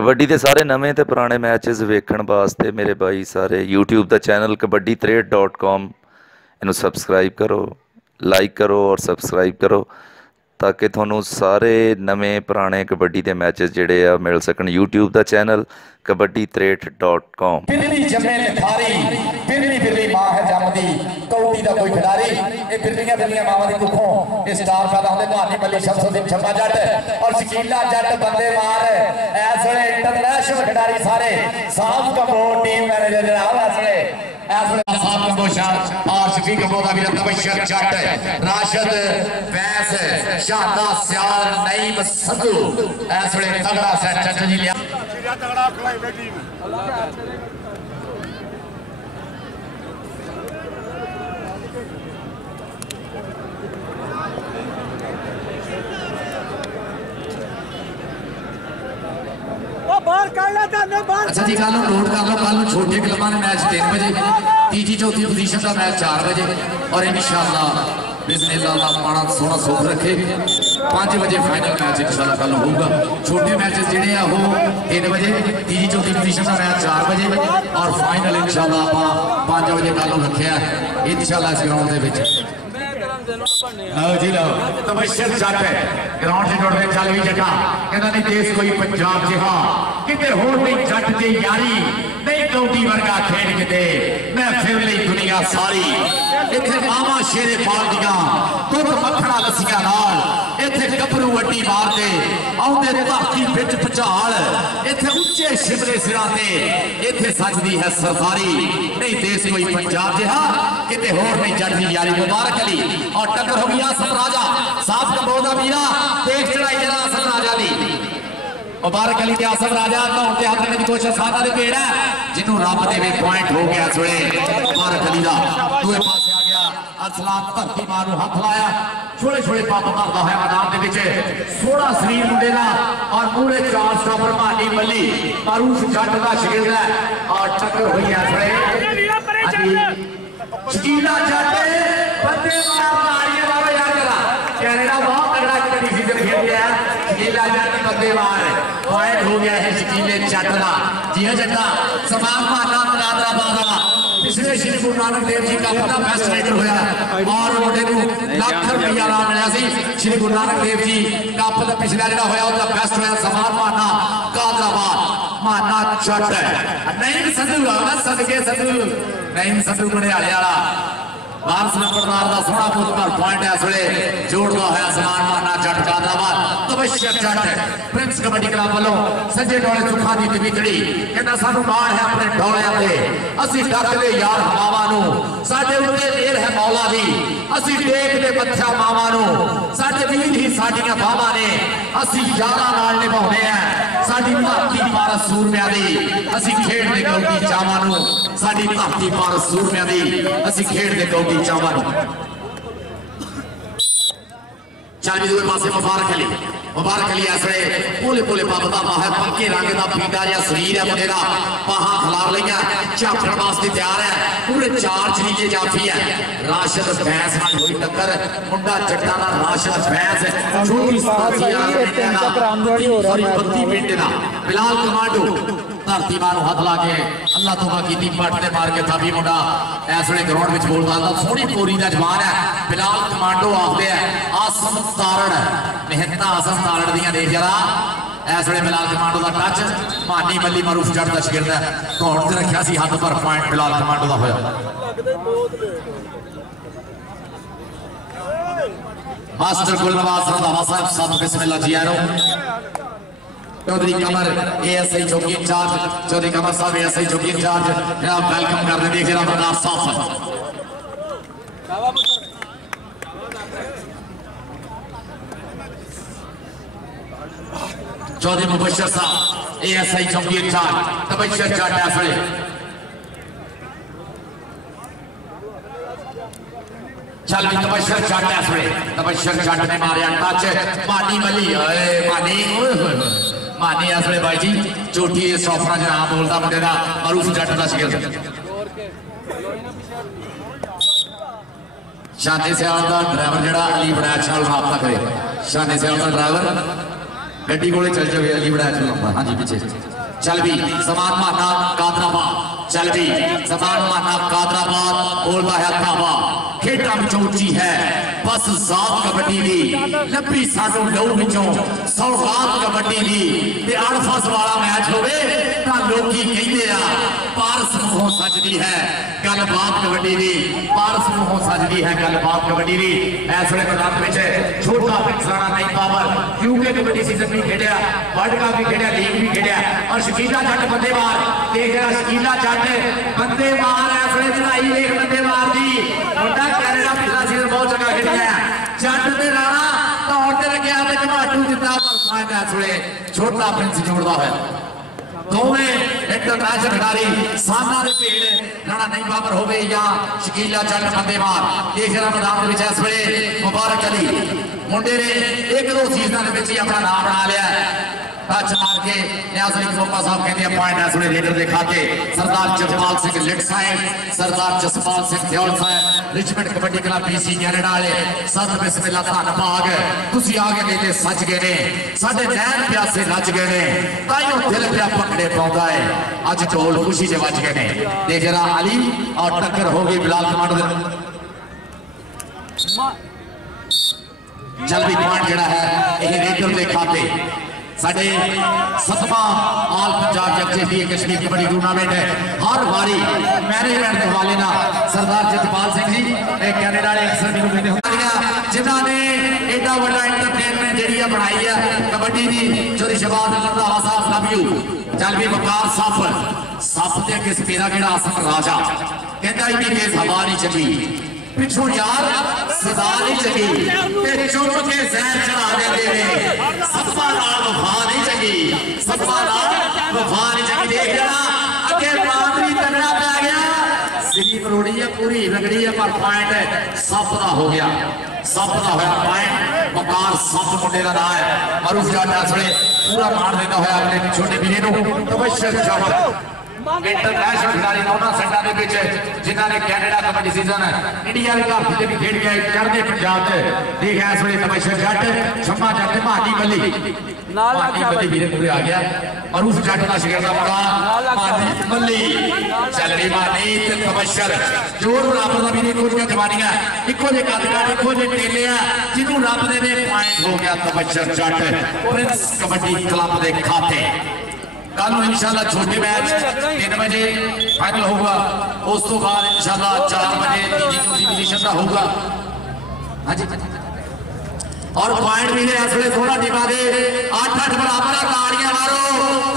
कबड्डी के सारे नवे तो पुराने मैचेस वेखण वास्ते मेरे भाई सारे यूट्यूब का चैनल kabaddi63.com इनू सबसक्राइब करो, लाइक करो और सबसक्राइब करो ताकि थोनू सारे नवे पुराने कबड्डी के मैचेस जोड़े आ मिल सकन। यूट्यूब का चैनल kabaddi63.com। अच्छा जी, कल नोट कर लो, कल छोटे क्लबों ने मैच 3 बजे, तीजी चौथी पोजीशन का मैच 4 बजे और इंशाअल्लाह बिस्मिल्लाह पाना सोना सुख रखे 5 बजे फाइनल मैच इंशाअल्लाह कल होगा। छोटे मैचेस जिहड़े आ वो 3 बजे, तीजी चौथी पोजीशन का मैच 4 बजे और फाइनल इंशाअल्लाह आप 5 बजे कल रखा इंशाअल्लाह इस ग्राउंड दे विच। आओ जी लो तबशर जट ग्राउंड से जुड़ रहे चल भी जटा कहना नहीं देश कोई पंजाब जिहा किते होर नहीं जट ते यारी नहीं कौटी वर्गा खेल किते मैं फिर ली दुनिया सारी इथे मामा शेरे पाल दियां दुध मक्खना लसियां नाल इथे गभरू वड्डी मार दे आउंदे धरती विच भचाल इथे उच्चे शिमले सिरां ते इथे सजदी है सरदारी नहीं देश कोई पंजाब जिहा किते होर नहीं जट दी यारी। मुबारक अली और टक्कर हो गया आसम राजा साफ कबोदा मीरा देख चढ़ाई जरा आसम राजा दी। मुबारक अली आसम राजा नौते हाथ रखने की कोशिश सादा दे पेड़ है जिन्हों रब देवे पॉइंट हो गया सोए। मुबारक अली दा दूए पासे आ गया असलाम धरती मां नूं हथ लाया छोटे छोटे पप भरदा है मैदान दे विच सोहना शरीर मुंडे दा और पूरे 4 स्टॉपर मानी मल्ली मारूफ जट दा शिगिर्द है और टक्कर हुई है सोए शकीला जट बंदे मारिया बाबा याद करा कैनेडा बहुत तगड़ा डिसीजन खेल गया शकीला जट बंदे मार पॉइंट हो गया है शकीले जट का। जी हां जट्टा समाज माना मुरादाबाद वाला पिछले श्री गुरु नानक देव जी का पता बेस्ट राइडर होया और मुंडे को लाख रुपया ला मिला सी श्री गुरु नानक देव जी का पता पिछला जेड़ा होया उसका बेस्ट होया समाज माना कादराबाद माना जट नहीं संधू ना सदके संधू नहीं संधू बड़ियाले वाला वारस नंबरदार का सोहना पुत्र पॉइंट है इसलिए जोड़ता है समान माना जट कादराबाद तबशर जट प्रिंस कबड्डी क्लब वालों सजे डोले सुखा दी तबीतड़ी कहना सानू माण है अपने डोलियां ते असि डकदे यार हवावां नू साडे उत्ते मेर है मौला दी असि टेकदे मत्था मावां नू साडे वीर ही साडीआं बावां ने असि यारां नाल निभाउंदे आ साडी धरती पर सूरमियां दी असि खेडदे कौडी चावां नू साडी धरती पर सूरमियां दी असि खेडदे कौडी चावां नू। चल भी दूसरे पासे मुबारक अली ऐसे भोले भोले पब का है पक्के रंग का पीटा जहा शरीर है मुंडे का बाहां खिलार लिया झापण वास्ते तैयार है पूरे 4 चरीजे जाफी है राशिद फैंस नाल हुई टक्कर मुंडा जट्टा दा राशिद फैंस छोटी बत्ती पिंड दा बिलाल कमांडो धरती मां नूं हथ ला के अल्लाह तौबा कीती पट ते मार के थाबी मुंडा इस वेले ग्राउंड विच बोलदा सोहनी पोरी दा जवान है बिलाल कमांडो आखदे है आसम तारण मेहनत आसम तारण दियां देख जरा इस वेले बिलाल कमांडो का टच मानी मल्ली मारूफ जट का शिगिर्द है घौड़ ते रखिया सी हद पर पॉइंट बिलाल कमांडो का होया। मास्टर गुलनवाज रंधावा साहब सत बिस्मिल्लाह जी आरो चौधरी कमर एएसआई चौकी इंचार्ज चौधरी कमर साहब एएसआई चौकी इंचार्ज जनाब वेलकम कर रहे देख जरा बरनार साहब चौधरी मुबशर साहब एएसआई चौकी इंचार्ज तबशर जट ऐसे चल भी तबशर जट ऐसे तबशर जट ने मारिया टच मानी मली मानी ऐसे भाई जी चोटी सौफरा जनाब बोलता मुंडे का मारूफ जट का शिगिर्द शाने सियाल का ड्राइवर जड़ा अली बड़ा अच्छा रबता करे शाने सियाल का ड्राइवर गड्डी कोले चल जाओ अली बड़ा चलाऊंगा। हाँ जी पीछे चल भी समान माना कादराबाद चल भी समान माना कादराबाद बोलता है काबा खेटा विचों उची है बस जात कबड्डी दी लंबी साडू लहू विचों सौगात कबड्डी दी ते अड़फस वाला मैच होवे तां लोकी कहंदे आ पारस मुंहों सजदी है गलबात कबड्डी दी पारस मुंहों सजदी है गलबात कबड्डी दी। इस वेले मैदान विच छोटा पिछड़ा नहीं पावर यूके कबड्डी सीजन भी खेडिया वर्ल्ड कप भी खेडिया लीग भी खेडिया और शकीला जट बंदे मार देख रहा शकीला जट बंदे मार इस वेले चढ़ाई देख बंदे मार दी मुंडा कैनेडा पिछला सीजन बहुत चंगा खेडिया जट ते राणा दौड़ते लग्या ते घमाटू जिता पर फाइनल इस वेले छोटा प्रिंस जोड़दा है दोवें इंटरनेशनल खिलाड़ी सामना दे भेड़ राणा नहीं बाबर होवे या शकीला जट बंदे मार देख रहा मैदान विच इस वेले मुबारक अली मुंडे ने एक दो सीजन में अपना नाम बना लिया टच मार के न्याज अली खोपा साहब कहते हैं पॉइंट इस वेले लीडर दिखा के सरदार जसपाल सिंह लिट साहब सरदार जसपाल सिंह ध्योल साहब Richmond kabaddi club PC Canada वाले सत बिस्मिल्लाह धन भाग तुसी आगे कहते सच गए ने साडे नैन प्यासे रज गए ने ताइयों दिल पिया पकड़े पाउंदा है अज ढोल खुशी से बज गए ने देख रहा अली और टक्कर हो गई बिलाल कमांडो चल भी पॉइंट जड़ा है यह लीडर के खाते साडे 7वां ऑल पंजाब जगजीत कश्मीर कबड्डी टूर्नामेंट है हर बारी मैनेजमेंट के हवाले ना सरदार जसपाल सिंह जी कैनेडा वाले अक्सर मैनूं कहते होंगे जिन्होंने एडा बड़ा एंटरटेनमेंट जी बनाई है कबड्डी की चोरी शबाज रंधावा साहब लव यू चल भी वकार सप के अगे सपेरा केड़ा आसम राजा कहता इन्नी तेज हवा नहीं चली पिछू यार सदा नहीं चली चुप के जहर चढ़ा देते ने सपा नाल वफा नहीं चली सपा नाल वफा नहीं चली देख लेना अगे बांदरी तगड़ा पै गया सिरी मरोड़ी है पूरी रगड़ी है पर पॉइंट सप का हो गया सप का होया पॉइंट वकार सप मुंडे का नाम है मरूफ जाट इस वेले पूरा मार देता होया अपने छोटे वीरे नूं तबशर जाट इंटरनेशनल खिलाड़ी उन्होंने सट्टा के पिछे जिन्होंने कैनेडा कबड्डी सीजन इंडिया के घाटी से भी खेल गया चढ़ते पंजाब से देखा इस वे तबशर जट छम्मा जट मानी मली मानी मली वीरे पूरे आ गया और उस जट का शिकार का मानी मली चल रही मानी ते तबशर जोर रब दा वीरे कुछ जवानियां इको जे कदकार इको जे टेले जिन्हों रब दे पॉइंट हो गया तबशर जट प्रिंस कबड्डी क्लब के खाते कल इंशाल्लाह छोटे मैच 3 बजे फाइनल होगा उस तो बाद इंशाल्लाह 4 बजे तीसरी पोजीशन का होगा। हाँ जी और पॉइंट भी इस वे थोड़ा टिपा दे 8-8 बराबर ताड़ियां मारो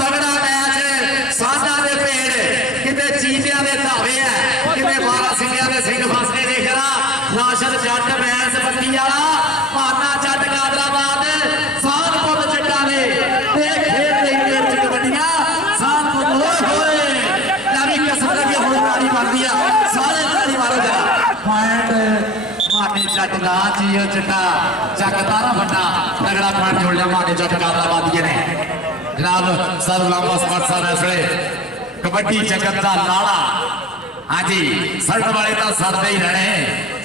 तगड़ा मैच साझा दे पेड़ किते चीटियां दे धावे है किते 12 सिंगियां दे सिंह फसने देख रहा राशद जट मैच बत्ती वाला पाना जट कादराबाद सानपुर जट्टा ने कबड्डी जगत का लाड़ा हाँ जी सड़न वाले तो सड़ते ही रहने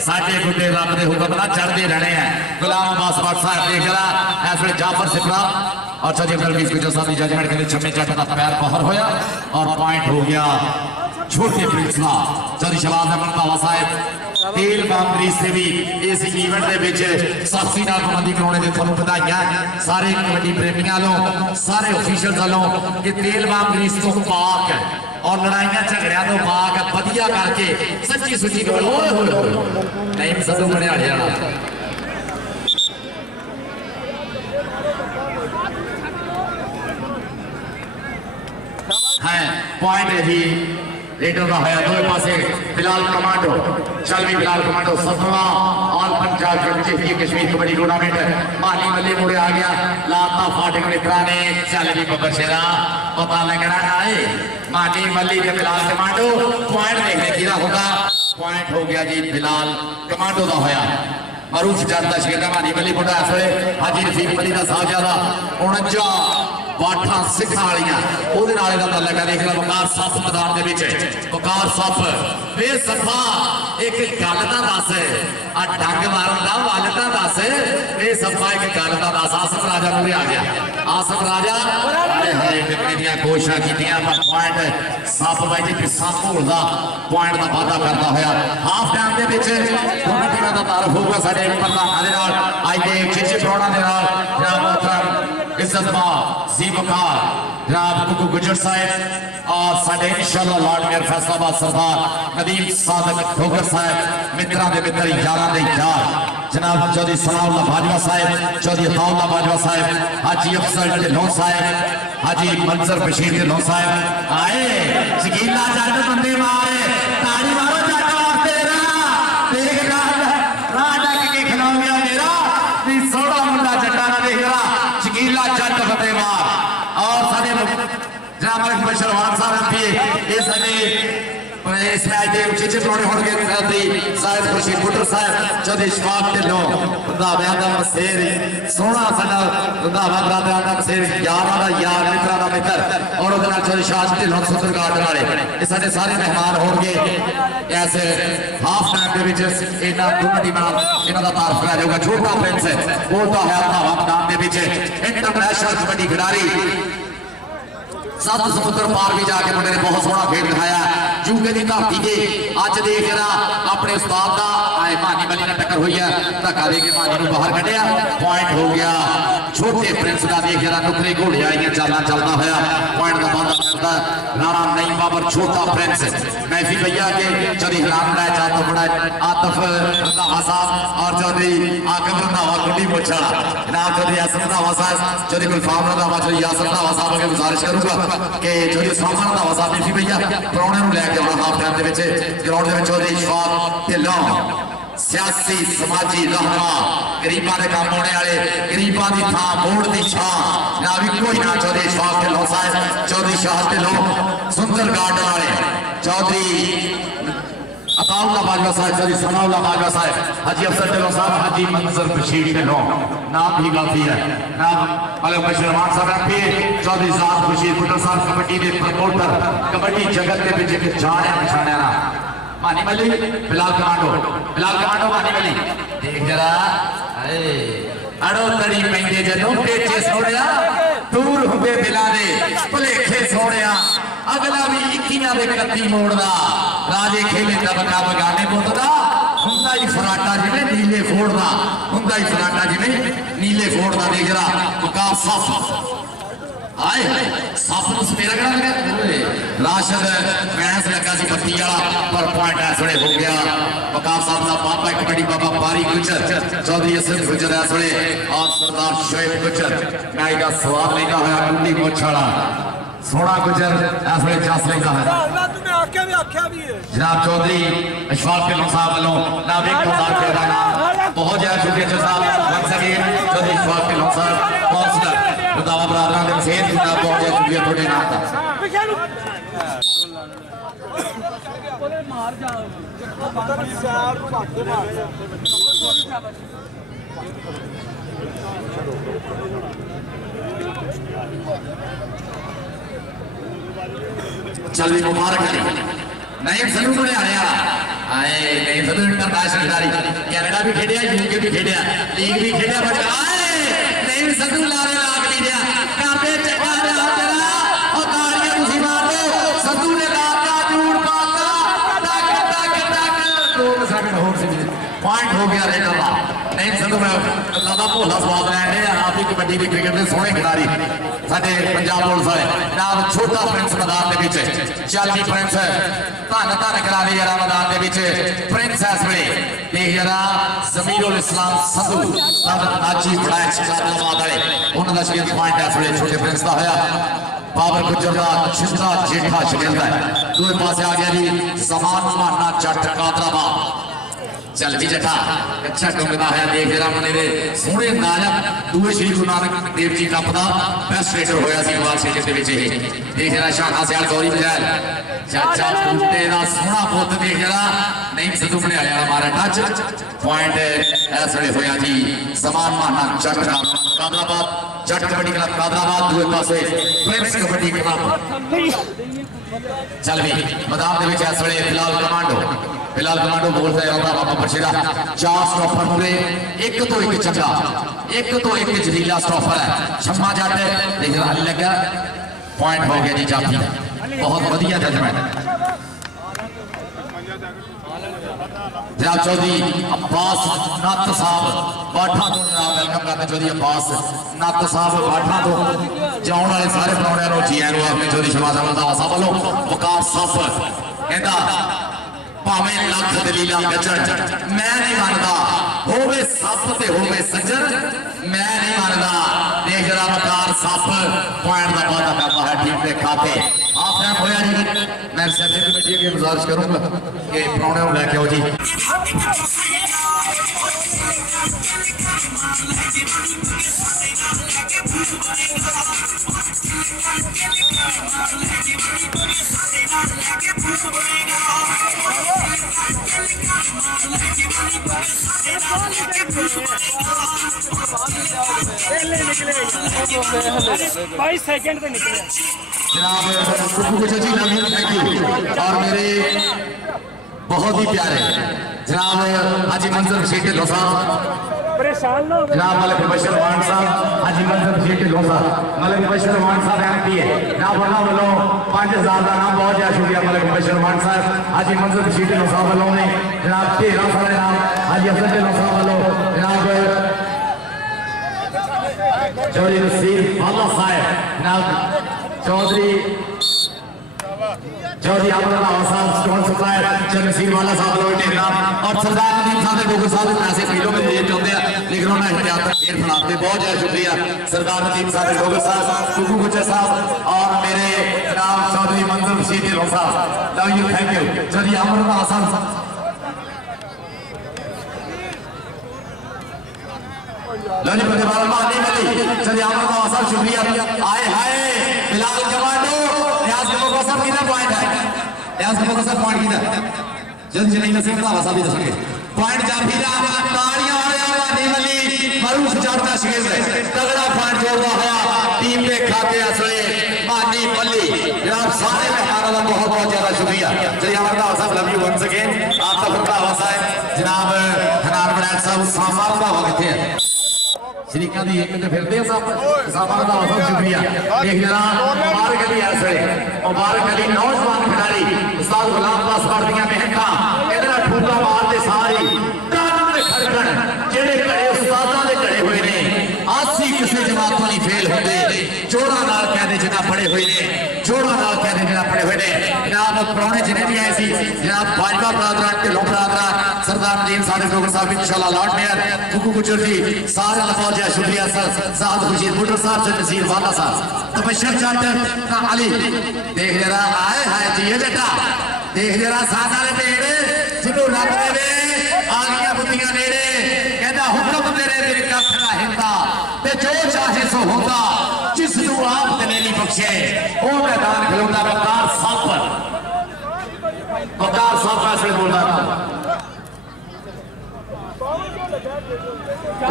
साडे गुड्डे रब के हुक्म ना चढ़ते रहने हैं गुलाम अब्बास भट्ट साहब देख रहा इस वे जाफर सिफरा और सजी दरवीश की जो साथी जजमेंट के छम्मे जट का पैर बाहर होया और पॉइंट हो गया छोटे प्रिंस का चौधरी शबाज रंधावा साहब तेल बामगरीज से भी इस इवेंट के विच सख्ती नाल पाबंदी कराने दे तुहानूं बधाइयां सारे कबड्डी प्रेमियों वालों सारे ऑफिशियल वालों कि तेल बामगरीज तो पाक और लड़ाइयां झगड़ियां तो पाक वधिया करके सच्ची सुची नहीं सदों बड़ियाड़े वाला है पॉइंट है जी रेडर का है दो पासे बिलाल कमांडो चल भी बिलाल कमांडो 7वां ऑल पंजाब जगजीत कश्मीर कबड्डी टूर्नामेंट माली मल्ली मुड़े आ गया लाता फाटक मित्रा ने चल भी बब्बर शेरा पता लगना आए माली मल्ली के बिलाल कमांडो पॉइंट देखने की होगा पॉइंट हो गया जी बिलाल कमांडो का होया मरूफ जट का शिकार माली मल्ली मुंडा इस वे हाजी रफीक मली का साहबजादा 49 बाठा सिखा वालियां ਉਹਦੇ ਨਾਲ ਇਹਦਾ ਤਾਂ ਲੱਗਾ ਦੇਖ ਲੈ ਵਕਾਰ ਸੱਪ ਮੈਦਾਨ ਦੇ ਵਿੱਚ ਵਕਾਰ ਸੱਪ ਬੇਸਫਾ ਇੱਕ ਗੱਲ ਤਾਂ ਦੱਸ ਆ ਡੰਗ ਮਾਰਨ ਦਾ ਵੱਲ ਤਾਂ ਦੱਸ ਬੇਸਫਾ ਇੱਕ ਗੱਲ ਤਾਂ ਦੱਸ ਆਸਫ ਰਾਜਾ ਮੂਰੇ ਆ ਗਿਆ ਆਸਫ ਰਾਜਾ ਹਾਏ ਟਿਕਣੇ ਦੀਆਂ ਕੋਸ਼ਿਸ਼ਾਂ ਕੀਤੀਆਂ ਪਰ ਪੁਆਇੰਟ ਸੱਪ ਬਾਈ ਜੀ ਕਿੱਸਾ ਘੋਲਦਾ ਪੁਆਇੰਟ ਦਾ ਵਾਅਦਾ ਕਰਦਾ ਹੋਇਆ ਹਾਫ ਟਾਈਮ ਦੇ ਵਿੱਚ ਦੋਨਾਂ ਟੀਮਾਂ ਦਾ ਤਾਰਫ ਹੋਊਗਾ ਸਾਡੇ ਪ੍ਰਧਾਨਾਂ ਦੇ ਨਾਲ ਅੱਜ ਦੇ ਚੀਚੇ ਪ੍ਰੋਣਾ ਦੇ ਨਾਲ ਜਨਾਬ मोहतरम इज्जत जी वकार जनाब कुकू गुजर साहब और साढ़े इंशाअल्लाह लॉर्ड मेयर फैसलाबाद सरदार नदीम सादक ठोकर साहब मित्रा दे मित्र यारां दे यार जनाब चौधरी सलाउल्लाह बाजवा साहब चौधरी अताउल्लाह बाजवा साहब हाजी अफसर ढिल्लों साहब हाजी मंजर बशीर ढिल्लों साहब आए शकीला जट बंदे मारे ताड़ी मारो जट वास्ते देख राह डक के खिला गया मेरा भी सोड़ा मुंडा जट्टा ना देख रहा शकीला जट फतेहबाद और सारे जनाब मलिक बशरवान साहब भी ये सारे इस मैच के उचित प्रोने होंगे चौधरी साहिब खुर्शीद बुटर साहब चौधरी शफाक ढिल्लों रंधावा दा मसेर सोहना साडा रंधावा बरादरां दा मसेर यारां दा यार मित्रा दा मित्र और उहदे नाल चौधरी शाह ढिल्लों सुंदर गार्डन वाले ये साडे सारे मेहमान होंगे इस हाफ टाइम दे विच इन्हां दोनों टीमां इन्हां दा तारफ कराया जाऊगा छोटा प्रिंस बोलता है रंधावा मैदान दे विच इंटरनेशनल कबड्डी खिडारी सत समुद्र पार भी जाके मुंडे ने बहुत सोहना खेल दिखाया यूके की धरती के अज देख रहा अपने उस्ताद का आए मानी मली ने टक्कर हुई है धक्का दे के मानी को बाहर कढ़िया पॉइंट हो गया छोटे प्रिंस का देख रहा नुकरे घोड़े वाली चाल चलता हुआ पॉइंट का वादा करता राणा नहीं बाबर छोटा प्रिंस मैफी भैया के चौधरी हराम राय चाहता बड़ा आतफ रंधावा साहब और चौधरी आकब रंधावा गुड्डी मुछा जनाब चौधरी यासर रंधावा साहब चौधरी गुलफाम रंधावा चौधरी यासर रंधावा साहब अगे गुजारिश करूंगा कि चौधरी सामान रंधावा साहब मैफी भैया परौने लैके आना हाफ टाइम के ग्राउंड में चौधरी शफाक ढिल्लों सियासी समाजी रहनुमा गरीबों के काम आने वाले गरीबों की थां मोड़ की छां ना भी कोई ना चौधरी शफाक ढिल्लों साहब चौधरी शाह ढिल्लों सुंदर गार्डन वाले चौधरी अताउल्लाह बाजवा साहब चौधरी सनाउल्लाह बाजवा साहब हाजी अफसर ढिल्लों साहब हाजी मंजर बशीर ढिल्लों नाम भी काफी है नाम मलिक बशरवान साहब भी चौधरी साहब बशीर बुटर साहब कबड्डी के प्रमोटर कबड्डी जगत के पीछे के जाने पछाने ना मानी मली बिलाल कमांडो मानी मली देख जरा अड़ो तड़ी पैंदे जदों पेचे सोड़िया दूर हुए बिला दे भुलेखे सोड़िया अगला भी 21 दे कत्ती मोड़दा राजे खेले तबका बगाने पुतदा हुंदा ही फराटा जिवें नीले फोड़दा हुंदा ही फराटा जिवें नीले फोड़दा देख जरा मुकाम साफ आए साफ मेरा कहना लगा राशद मैच लगा सी बत्ती वाला पर पॉइंट इस वे हो गया वकार साहब का पापा कबड्डी बाबा बारी गुजर चौधरी असद गुजर इस वे और सरदार शोएब गुजर मैच का स्वाद लेगा होया कुंडी मुछ वाला सोना गुजर इस वे जस लेगा है जनाब चौधरी अशफाक ढिल्लों साहब वालों नाविक कुमार खेड़ा बहुत ज्यादा शुक्रिया साहब वंस अगेन चौधरी अशफाक ढिल्लों साहब काउंसलर रंधावा बरादरां दे मसेर जनाब बहुत ज्यादा शुक्रिया थोड़े नाम चल भी मुबारक नहीं जरूर आया आए नहीं जरूर इंटरनेशनल खिलाड़ी कनाडा भी खेलिया यूके भी खेलिया लीग भी खेलिया बट आए नहीं जरूर लारे लाग नहीं दिया काबे चक्का दे तेरा और तालियां तुसी मार दो संधू ने लाता जूड़ पाता टक टक टक 2 सेकंड और से पॉइंट हो गया रे कला नहीं संधू में दादा भोला स्वाद लैंडे आप ही कबड्डी भी क्रिकेट के सोहने खिलाड़ी साडे पंजाब पुलिस वाले नाम छोटा प्रिंस मैदान के पीछे चाली प्रिंस धन धन करा ली जरा मैदान के पीछे प्रिंस इस वे देख जरा जमीरुल इस्लाम संधू नाची बड़ा इस्लामाबाद वाले उन्होंने शरीर पॉइंट इस वे छोटे प्रिंस का होया बाबर गुजर का छिंदा जेठा शगिरदा है दूसरे पासे आ गया जी समान माना जट कादराबाद चल भी जटा अच्छा टुंगदा है देख जरा मने दे सोहने नायक दूए श्री गुरु नानक देव जी कप दा बेस्ट रेडर होया सी वाल सीरीज दे विच ही देख जरा शाखा सियाल गौरी बजाल चाचा टूटे दा सोहना पुੱਤ देख जरा नहीं सिद्धू बने आया हमारा टच पॉइंट ऐसे होया जी समान माना चक्र कादराबाद जट कबड्डी क्लब कादराबाद दूसरे पासे प्रिंस कबड्डी क्लब चल भी मैदान दे विच इस वेले फिलहाल कमांडो बोलदा है बाबा बशीरा 4 स्टॉपर पूरे एक तो एक चंगा एक तो एक जरीला स्टॉपर है शम्मा जट लेकिन हल लगा पॉइंट हो गया जी जाफी बहुत बढ़िया जजमेंट जनाब चौधरी अब्बास नत साहब बाठा तो जनाब वेलकम करते चौधरी अब्बास नत साहब बाठा तो जाने वाले सारे प्राणियों को जी आया अपने चौधरी शहबाज अहमद साहब वालों वकार सप कहता भावें लख दलीला गजर मैं नहीं मानता होवे सप ते होवे सज्जन मैं नहीं मानता देख जरा वकार सप पॉइंट का वादा करता है टीम के खाते आप होया जी मैं सैक्रेटरी कमेटी की गुजारिश करूंगा कि प्राणियों को लेके आओ जी सेकंड पे निकले जनाब जी थैंक यू और मेरे बहुत ही प्यारे जनाब हाजी मंजर शेख ढिल्लों साहब जनाब मलिक बशीर रहमान साहब हाजी मंजर शेख ढिल्लों साहब मलिक बशीर रहमान साहब एमपी है जनाब उन्होंने वालों 5000 का नाम बहुत ज्यादा शुक्रिया मलिक बशीर रहमान साहब हाजी मंजर शेख ढिल्लों साहब वालों ने जनाब 13 साल नाम हाजी अफजल ढिल्लों साहब वालों जनाब चौधरी नसीर वाला साहब जनाब चौधरी अमरनाथ साहब स्टोन सप्लायर नसीर वाला साहब लोटे और सरदार नदीम साहब डोगर साहब पैसे पहलों में दे चाहते हैं लेकिन उन्होंने एहतियात फिर फैलाते बहुत ज्यादा शुक्रिया सरदार नदीम साहब डोगर साहब कुकू गुजर साहब और मेरे जनाब Chaudhary Manzar Rashid sahab love you thank you Chaudhary Amarnath sahab lunch प्रतिभाग नहीं मिली चलिए अमरनाथ साहब शुक्रिया आए हाय फिलहाल कमांडो सब कितना पॉइंट है यार सबको सब पॉइंट कितना जल्दी नहीं नसीब का वसा भी दसंगे पॉइंट जाफीरा तालियां आ रहा वादी वाली मरूफ चढ़ता शिकेज तगड़ा पॉइंट जोड़ता हुआ टीम के खाते असले मानी पल्ली जनाब सारे मेहमानों का बहुत बहुत ज्यादा शुक्रिया चलिए हमारा साहब लव यू वंस अगेन आपका फुटबॉल वसा है जनाब हनार बड़ैत साहब सामान का वक्त है शरीका दी एक फिरते सब सामान का बहुत शुक्रिया देख जरा मुबारक अली ऐसे मुबारक अली नौजवान खिलाड़ी उस्ताद गुलाम पास वर्दियां मेहनता इधर ठूका मारते सारी कानून में खड़कण जेड़े घड़े उस्तादां दे घड़े हुए ने आसी किसी जमात तो नहीं फेल होते जोड़ा नाल कहते जिन्ना पड़े हुए ने जोड़ा नाल कहते जिन्ना पड़े हुए ने जनाब पुराने जिन्हें भी आए सी जनाब भाजपा बरादरान ढिल्लों बरादरान सरदार नदीम साहब डोगर साहब इंशाल्लाह लॉर्ड मेयर कुकू गुजर जी सारे बहुत ज्यादा शुक्रिया सर साहब खुशीद बुटर साहब से नसीर वाला साहब तबशर जट अली देख जरा आए हाय जी बेटा देख जरा सादा ने पेड़ जिन्हों रब देवे आ गया बुद्धियां नेड़े कहता हुक्म तेरे दिल का खड़ा हिंदा ते जो चाहे सो होगा जिस नू आप दलेरी बख्शे ओ मैदान खिलौना वकार साहब ऐसे बोलना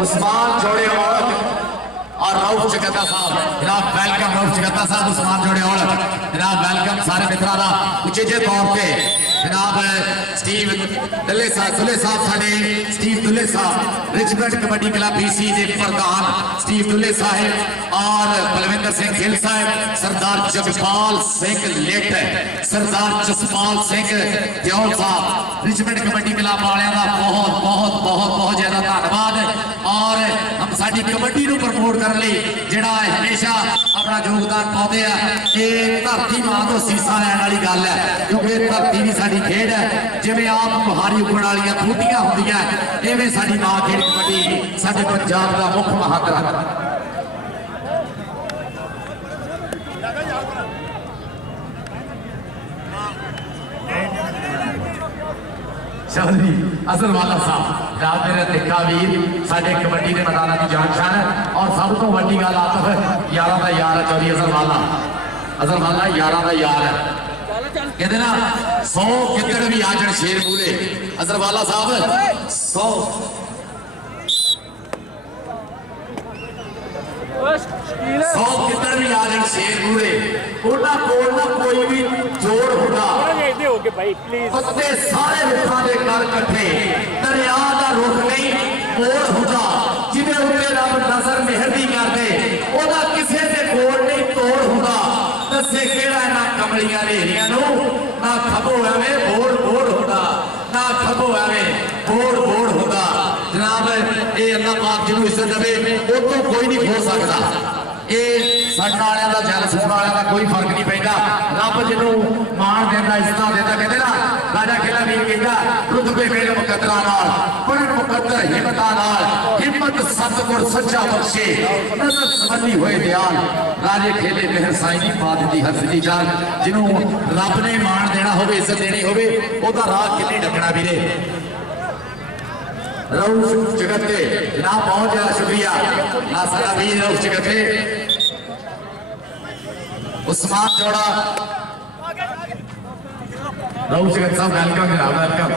उस्मान जोड़े और रऊफ जगता साहब जनाब वेलकम रऊफ जगता साहब उस्मान जोड़े जनाब वेलकम सारे मित्रों का उचेचे तौर पे जनाब स्टीव दुल्ले साहब साडे स्टीव दुल्ले साहब रिचमंड कबड्डी क्लब बीसी के प्रधान स्टीव दुल्ले साहब और बलविंदर सिंह गिल साहब सरदार जसपाल सिंह लेट सरदार जसपाल सिंह दियोल साहब रिचमंड कबड्डी क्लब वालों का बहुत बहुत बहुत बहुत ज्यादा धन्यवाद और हम साडी कबड्डी को प्रमोट करने लिए जिहड़ा हमेशा अपना योगदान पाते हैं ये धरती मां तो सीसा लैन वाली गल है क्योंकि धरती भी साडी खेड है जिवें आप बुहारी उगण वाली खूटियां होंदियां इवें साडी मां खेड कबड्डी साडे पंजाब का मुख महादरा चौधरी असल वाला साहब रात मेरे देखा वीर साडे कबड्डी के मैदान की जान शान है और सब तो वड्डी गल आतफ यारा का यार है चौधरी असल वाला यारा का यार है कहते ना 100 कितने भी आ जाए शेर पूरे असल वाला साहब 100 100 किधर भी आ जाए शेर पूरे उन्होंने कोल ना कोई भी जोड़ होगा पत्ते सारे रुखों के गल कट्ठे दरिया का रुख नहीं मोड़ होगा जिन्हें उत्ते रब नजर मेहरदी कर दे ओदा किसी से कोल नहीं तोड़ होगा दसे केड़ा ना कमलियां नेरियां ना खबो एवें बोड़ बोड़ होगा ना खबो एवें बोड़ बोड़ होगा जनाब ये अल्लाह पाक जिन्हों इज्जत देवे वो तो कोई नहीं खो सकता ये सड़न वाले का जल सुन वाले का कोई फर्क नहीं पैदा रब जिन्हों मान देता इज्जत देता कहते ना राजा खेला भी कहता रुतबे मेरे मुकद्दरा नाल बड़े मुकद्दर हिम्मत सतगुर सच्चा बख्शे नजर समझी हुए दयाल राजे खेले मेहर साई दी बात दी हर्फ दी जान जिन्हों रब ने मान देना हो इज्जत देनी हो ओदा राह किन्नी ढकना वीरे रऊफ जगते ना पहुंच जाए शुक्रिया ना सारा वीर रऊफ जगते उस्मान जोड़ा रऊफ जगत साहब वेलकम जनाब वेलकम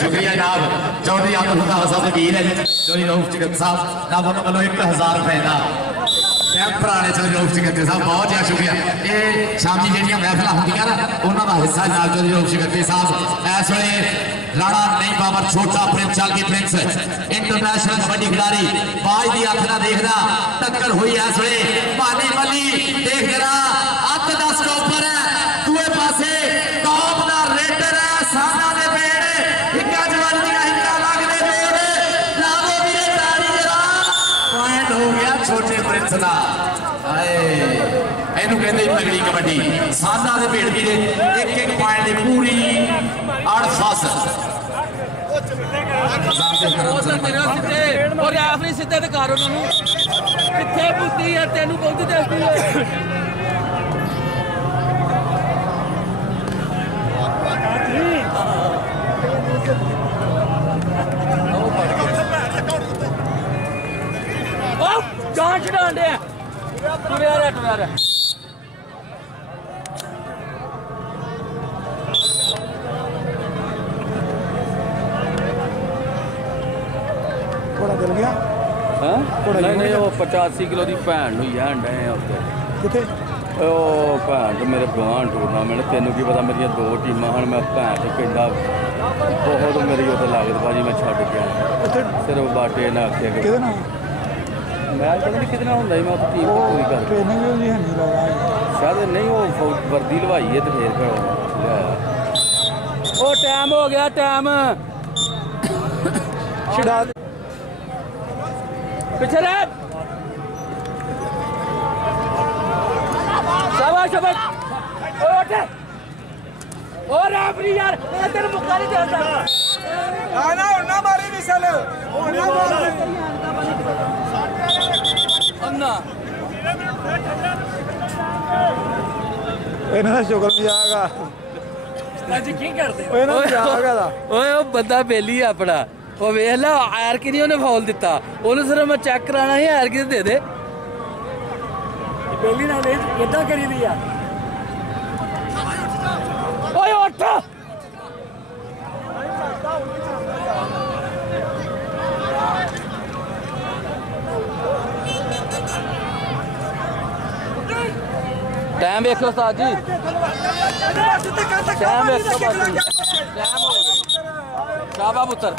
शुक्रिया जनाब चौधरी अब्दुल खुदा साहब वीर है चौधरी रऊफ जगत साहब ना बोलो बोलो 1000 रुपए का पुराने चौधरी रऊफ जगते साहब बहुत ज्यादा शुक्रिया ये शामी जी महफिल होंगे ना उन्होंने हिस्सा नाल चौधरी रऊफ जगते साहब इस वे राणा नहीं बाबर छोटा प्रिंस चालकी प्रिंस इंटरनेशनल कबड्डी खिलाड़ी बाज की अख ना देखना टक्कर हुई इस वे भानी मली देख जरा अत 10 के उपर है दूए पासे टॉप का रेडर है सामना दे पेड़ हिक्का जवानियां हिक्का लगदे पेड़ लावो वीरे ताली जरा पॉइंट हो गया छोटे प्रिंस का एनू कहते तगड़ी कबड्डी साधा दे भेड़ वीरे एक पॉइंट की पूरी 8 फासल और आखिरी सीधे ते कर उन्होंने किथे बुद्धि है तेनू बहुत दसदी है ओ जान छड़ान दे टुरिया चल गया नहीं वो 85 किलो की भैन हुई है किथे भैन तो मेरे गवान टूरनामेंट तेनों की पता मेरी 2 टीमां हैं मैं भैन से पिंडा बहुत मेरी उधर लागत भाजी मैं छड़ गया सिर्फ बाटे ने आखे मैं पता नहीं कितना होंगे मैं टीम पूरी कर शायद नहीं वो वर्दी लवाई है तो फिर ओ टाइम हो गया टाइम छड़ा पीछे रह शाबाश शाबाश उठ और रेफरी यार तेरे मुकारी दे ना ना मारी मिसल ना मारी अन्ना इन्हां दा शुक्र मजाक आज की करदे इन्हां मजाक दा ओए ओ बंदा बेली है अपना वो वेख ला आयर कि नहीं उन्हें फौल दिता उन्हें सिर्फ मैं चेक कराना ही आयर कि दे दे बेली ना ले कितना करी दिया ओए उठ टाइम देखो उस्ताद जी टाइम देखो टाइम हो गया शाबाश पुत्र